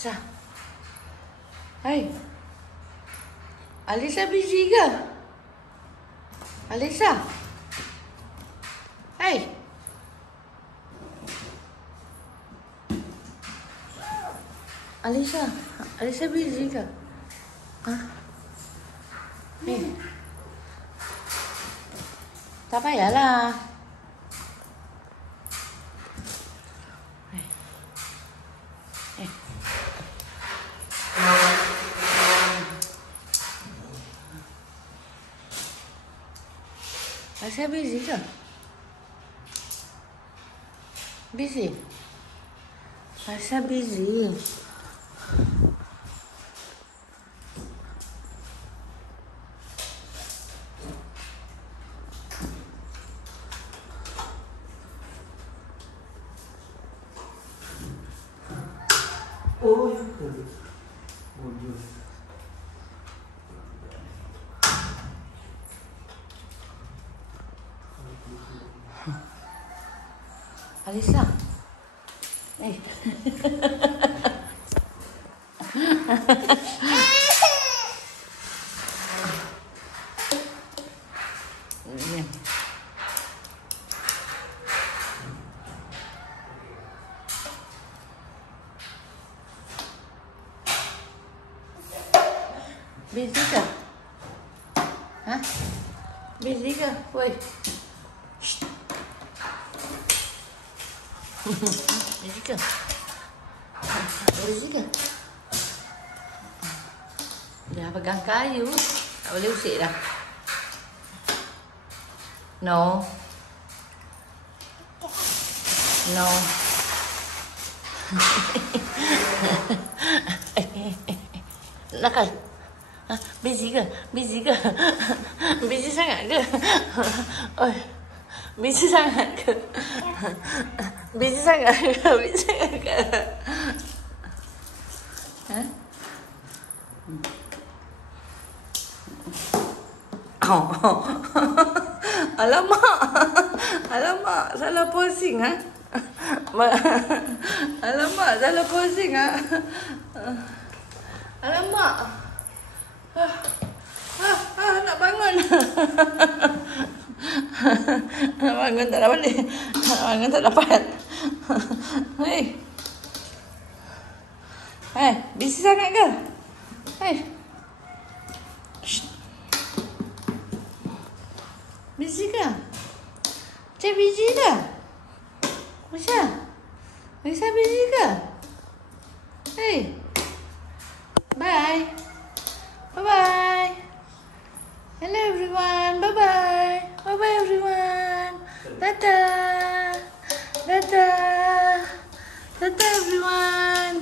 Aleesa. Hai. Aleesa busy ke? Aleesa. Hai. Aleesa. Aleesa busy ke? Ha? Hey. Tak payahlah. Aleesa busy ke? Busy? Aleesa busy. Oh, Aleesa. Eh. Busy ke? Ha? Busy ke? Woi. Busy ke? Busy ke? Dah pegang kayu. Tak boleh usik dah. No. No. Nakal. Ha, busy ke? Busy ke? Busy sangat ke? Oi. Busy sangat ke? Busy sangat ke? Busy sangat ke? Ha? Oh. Alamak. Alamak, salah posing ha? Alamak, salah posing ha? Alamak. Nak bangun. Nak bangun tak dapat boleh. Nak bangun tak dapat. Hei. Hei, busy sangat ke? Hei. Busy ke? Cik busy ke? Aleesa? Aleesa busy ke? Hei. Bye. Bye-bye. Hello everyone. Bye-bye. Bye-bye everyone. Dadah. Dadah. Dadah everyone.